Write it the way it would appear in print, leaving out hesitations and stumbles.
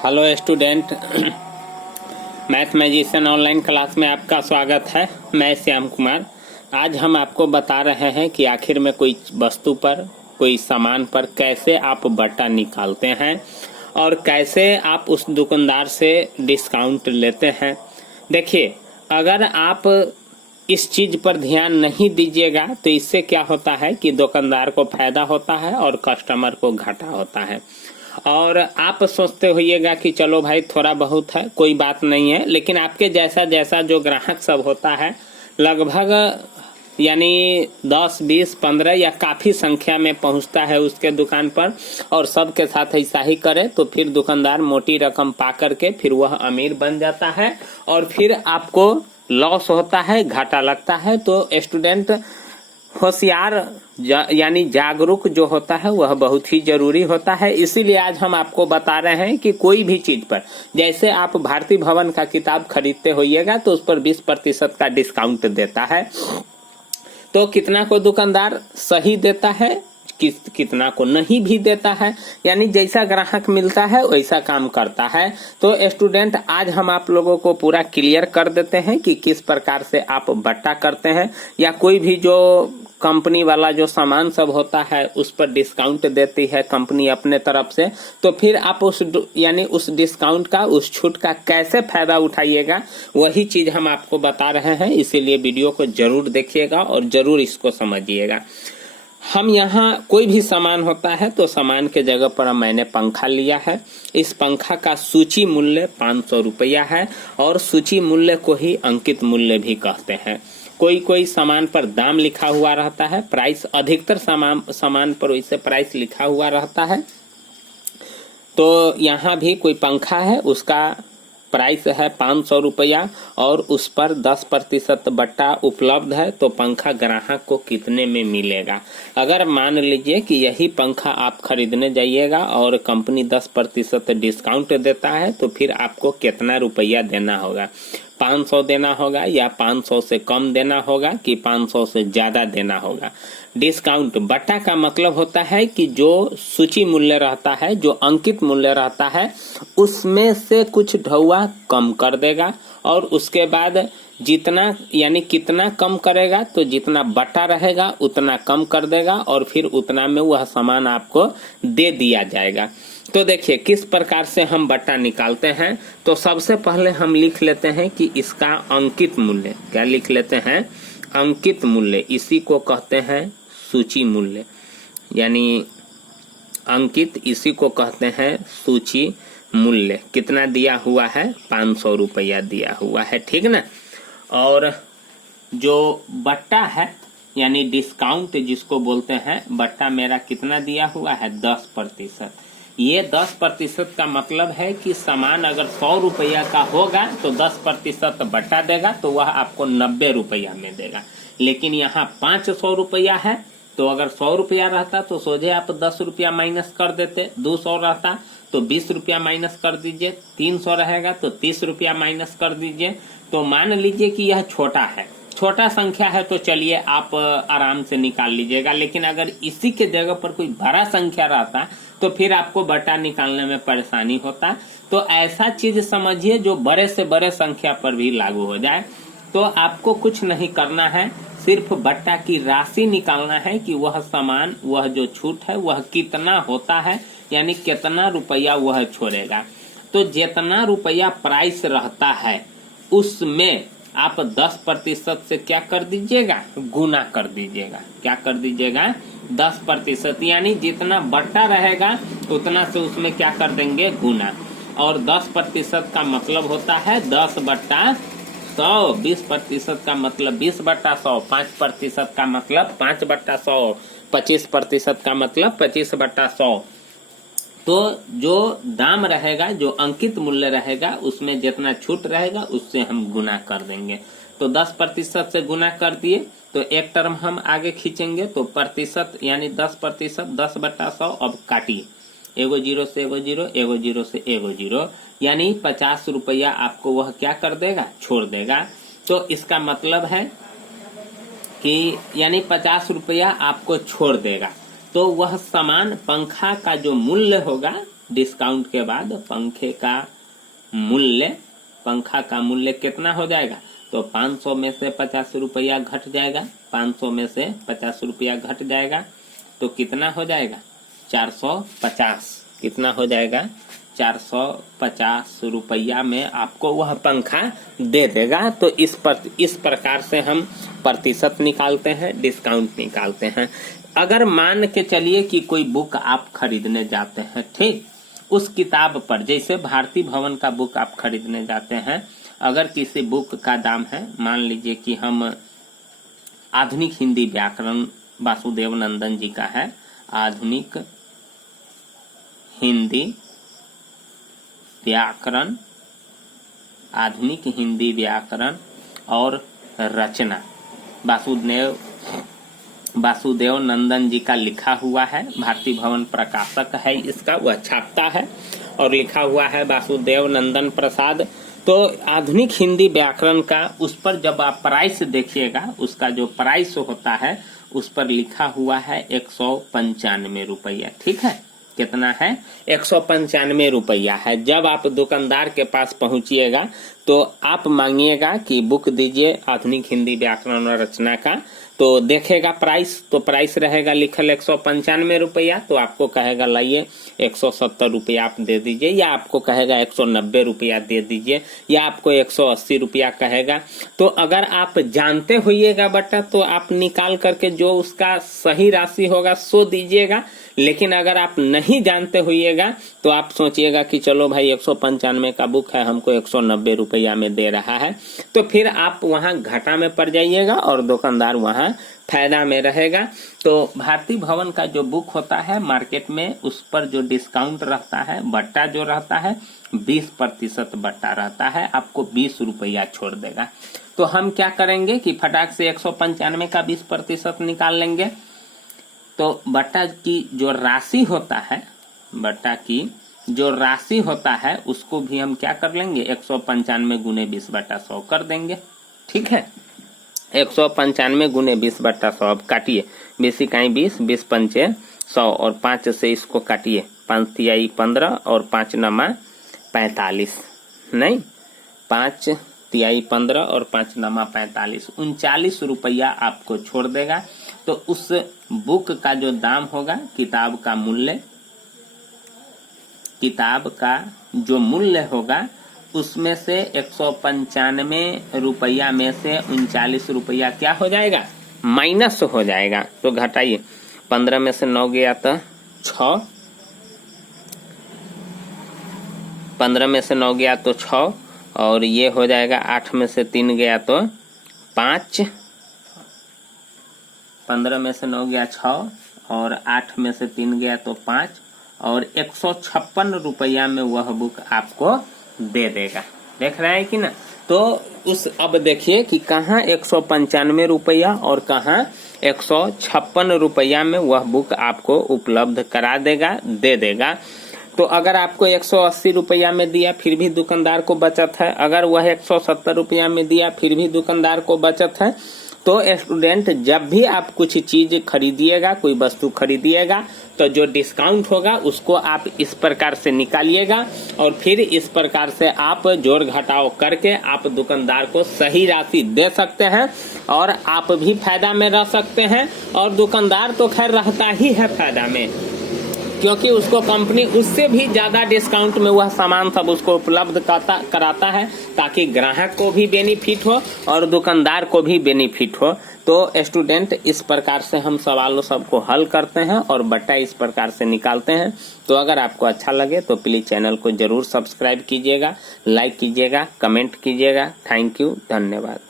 Hello student, math magician online class में आपका स्वागत है। मैं श्याम कुमार। आज हम आपको बता रहे हैं कि आखिर में कोई वस्तु पर, कोई सामान पर कैसे आप बट्टा निकालते हैं और कैसे आप उस दुकानदार से डिस्काउंट लेते हैं। देखिए, अगर आप इस चीज़ पर ध्यान नहीं दीजिएगा तो इससे क्या होता है कि दुकानदार को फायदा होता है और कस्टमर को घाटा होता है। और आप सोचते होइएगा कि चलो भाई थोड़ा बहुत है, कोई बात नहीं है, लेकिन आपके जैसा जैसा जो ग्राहक सब होता है, लगभग यानी 10, 20, 15 या काफ़ी संख्या में पहुंचता है उसके दुकान पर और सबके साथ ऐसा ही करे तो फिर दुकानदार मोटी रकम पा करके फिर वह अमीर बन जाता है और फिर आपको लॉस होता है, घाटा लगता है। तो स्टूडेंट होशियार यानी जागरूक जो होता है वह बहुत ही जरूरी होता है। इसीलिए आज हम आपको बता रहे हैं कि कोई भी चीज पर, जैसे आप भारती भवन का किताब खरीदते होइएगा तो उस पर 20% का डिस्काउंट देता है। तो कितना को दुकानदार सही देता है, कितना को नहीं भी देता है, यानी जैसा ग्राहक मिलता है वैसा काम करता है। तो स्टूडेंट, आज हम आप लोगों को पूरा क्लियर कर देते हैं कि किस प्रकार से आप बट्टा करते हैं या कोई भी जो कंपनी वाला जो सामान सब होता है उस पर डिस्काउंट देती है कंपनी अपने तरफ से, तो फिर आप उस डिस्काउंट का, उस छूट का कैसे फायदा उठाइएगा, वही चीज हम आपको बता रहे हैं। इसीलिए वीडियो को जरूर देखिएगा और जरूर इसको समझिएगा। हम यहाँ कोई भी सामान होता है तो सामान के जगह पर मैंने पंखा लिया है। इस पंखा का सूची मूल्य 500 रुपया है और सूची मूल्य को ही अंकित मूल्य भी कहते हैं। कोई सामान पर दाम लिखा हुआ रहता है, प्राइस, अधिकतर सामान पर वैसे प्राइस लिखा हुआ रहता है। तो यहाँ भी कोई पंखा है, उसका प्राइस है 500 रुपया और उस पर 10% बट्टा उपलब्ध है। तो पंखा ग्राहक को कितने में मिलेगा? अगर मान लीजिए कि यही पंखा आप खरीदने जाइएगा और कंपनी 10% डिस्काउंट देता है तो फिर आपको कितना रुपया देना होगा? 500 देना होगा या 500 से कम देना होगा कि 500 से ज्यादा देना होगा? डिस्काउंट बट्टा का मतलब होता है कि जो सूची मूल्य रहता है, जो अंकित मूल्य रहता है, उसमें से कुछ ढौआ कम कर देगा और उसके बाद जितना यानी कितना कम करेगा तो जितना बट्टा रहेगा उतना कम कर देगा और फिर उतना में वह सामान आपको दे दिया जाएगा। तो देखिए किस प्रकार से हम बट्टा निकालते हैं। तो सबसे पहले हम लिख लेते हैं कि इसका अंकित मूल्य, क्या लिख लेते हैं? अंकित मूल्य। इसी को कहते हैं सूची मूल्य, यानी अंकित, इसी को कहते हैं सूची मूल्य। कितना दिया हुआ है? 500 रुपया दिया हुआ है, ठीक ना। और जो बट्टा है यानी डिस्काउंट जिसको बोलते हैं, बट्टा मेरा कितना दिया हुआ है? 10%। ये 10% का मतलब है कि सामान अगर 100 रुपया का होगा तो 10% बट्टा देगा तो वह आपको 90 रुपया में देगा। लेकिन यहाँ 500 रुपया है तो अगर 100 रुपया रहता तो सोझे आप 10 रुपया माइनस कर देते, 200 रहता तो 20 रुपया माइनस कर दीजिए, 300 रहेगा तो 30 रुपया माइनस कर दीजिए। तो मान लीजिए कि यह छोटा है, छोटा संख्या है तो चलिए आप आराम से निकाल लीजिएगा। लेकिन अगर इसी के जगह पर कोई बड़ा संख्या रहता तो फिर आपको बट्टा निकालने में परेशानी होता। तो ऐसा चीज समझिए जो बड़े से बड़े संख्या पर भी लागू हो जाए। तो आपको कुछ नहीं करना है, सिर्फ बट्टा की राशि निकालना है कि वह सामान, वह जो छूट है वह कितना होता है, यानी कितना रुपया वह छोड़ेगा। तो जितना रुपया प्राइस रहता है उसमें आप 10% से क्या कर दीजिएगा? गुना कर दीजिएगा। क्या कर दीजिएगा? 10%, यानी जितना बट्टा रहेगा उतना से उसमें क्या कर देंगे? गुना। और 10% का मतलब होता है 10/100, 20% का मतलब 20/100, 5% का मतलब 5/100, 25% का मतलब 25/100। तो जो दाम रहेगा, जो अंकित मूल्य रहेगा, उसमें जितना छूट रहेगा उससे हम गुना कर देंगे। तो 10% से गुना कर दिए तो एक टर्म हम आगे खींचेंगे तो प्रतिशत यानी 10%, 10/100। अब काटिए, एगो जीरो से एगो जीरो, एगो जीरो से एगो जीरो, यानी 50 रुपया आपको वह क्या कर देगा? छोड़ देगा। तो इसका मतलब है कि यानी 50 रुपया आपको छोड़ देगा। तो वह सामान, पंखा का जो मूल्य होगा डिस्काउंट के बाद पंखा का मूल्य कितना हो जाएगा? तो 500 में से 50 रुपया घट जाएगा, 500 में से 50 रुपया घट जाएगा तो कितना हो जाएगा? 450। कितना हो जाएगा? 450 रुपया में आपको वह पंखा दे देगा। तो इस प्रकार से हम प्रतिशत निकालते हैं, डिस्काउंट निकालते हैं। अगर मान के चलिए कि कोई बुक आप खरीदने जाते हैं, ठीक, उस किताब पर, जैसे भारती भवन का बुक आप खरीदने जाते हैं, अगर किसी बुक का दाम है, मान लीजिए कि हम आधुनिक हिंदी व्याकरण वासुदेव नंदन जी का है, आधुनिक हिंदी व्याकरण और रचना वासुदेव नंदन जी का लिखा हुआ है, भारती भवन प्रकाशक है इसका, वह छापता है और लिखा हुआ है वासुदेव नंदन प्रसाद। तो आधुनिक हिंदी व्याकरण का उस पर जब आप प्राइस देखिएगा, उसका जो प्राइस होता है उस पर लिखा हुआ है 195 रुपया। ठीक है, कितना है? 195 रुपया है। जब आप दुकानदार के पास पहुंचिएगा तो आप मांगिएगा कि बुक दीजिए आधुनिक हिंदी व्याकरण और रचना का, तो देखेगा प्राइस, तो प्राइस रहेगा लिखल 195 रुपया, तो आपको कहेगा लाइए 170 रुपया आप दे दीजिए, या आपको कहेगा 190 रुपया दे दीजिए, या आपको 180 रुपया कहेगा। तो अगर आप जानते होइएगा बटा तो आप निकाल करके जो उसका सही राशि होगा सो दीजिएगा। लेकिन अगर आप नहीं जानते होइएगा तो आप सोचिएगा कि चलो भाई 195 का बुक है, हमको 190 रुपया में दे रहा है, तो फिर आप वहां घाटा में पड़ जाइएगा और दुकानदार वहां फायदा में रहेगा। तो भारती भवन का जो बुक होता है मार्केट में, उस पर जो डिस्काउंट रहता है, बट्टा जो रहता है 20% बट्टा रहता है, आपको 20 रुपया छोड़ देगा। तो हम क्या करेंगे कि फटाक से 195 का 20% निकाल लेंगे। तो बट्टा की जो राशि होता है उसको भी हम क्या कर लेंगे, 195 गुने 20/100 कर देंगे। ठीक है, 195 गुने 20/100 अब काटिए, 20 इकाई 20, 20 पंचे 100 और 5 से इसको काटिए, 5 तिहाई 15 और 5 नमा 45, नहीं 5 तिहाई 15 और 5 नमा 45, 39 रुपया आपको छोड़ देगा। तो उस बुक का जो दाम होगा, किताब का जो मूल्य होगा, उसमें से 195 रुपया में से 39 रुपया क्या हो जाएगा? माइनस हो जाएगा। तो घटाइए, 15 में से 9 गया तो 6, 15 में से 9 गया तो 6, और ये हो जाएगा 8 में से 3 गया तो 5, 15 में से 9 गया 6 और 8 में से 3 गया तो 5, और 156 रुपया में वह बुक आपको दे देगा। देख रहे हैं कि ना? तो अब देखिए कि कहाँ 195 रुपया और कहाँ 156 रुपया में वह बुक आपको उपलब्ध करा देगा, दे देगा। तो अगर आपको 180 रुपया में दिया फिर भी दुकानदार को बचत है, अगर वह 170 रुपया में दिया फिर भी दुकानदार को बचत है। तो स्टूडेंट, जब भी आप कुछ चीज खरीदिएगा, कोई वस्तु खरीदिएगा, तो जो डिस्काउंट होगा उसको आप इस प्रकार से निकालिएगा और फिर इस प्रकार से आप जोड़ घटाव करके आप दुकानदार को सही राशि दे सकते हैं और आप भी फायदा में रह सकते हैं। और दुकानदार तो खैर रहता ही है फायदा में, क्योंकि उसको कंपनी उससे भी ज्यादा डिस्काउंट में वह सामान सब उसको उपलब्ध कराता है, ताकि ग्राहक को भी बेनिफिट हो और दुकानदार को भी बेनिफिट हो। तो स्टूडेंट, इस प्रकार से हम सवालों सबको हल करते हैं और बट्टा इस प्रकार से निकालते हैं। तो अगर आपको अच्छा लगे तो प्लीज चैनल को जरूर सब्सक्राइब कीजिएगा, लाइक कीजिएगा, कमेंट कीजिएगा। थैंक यू, धन्यवाद।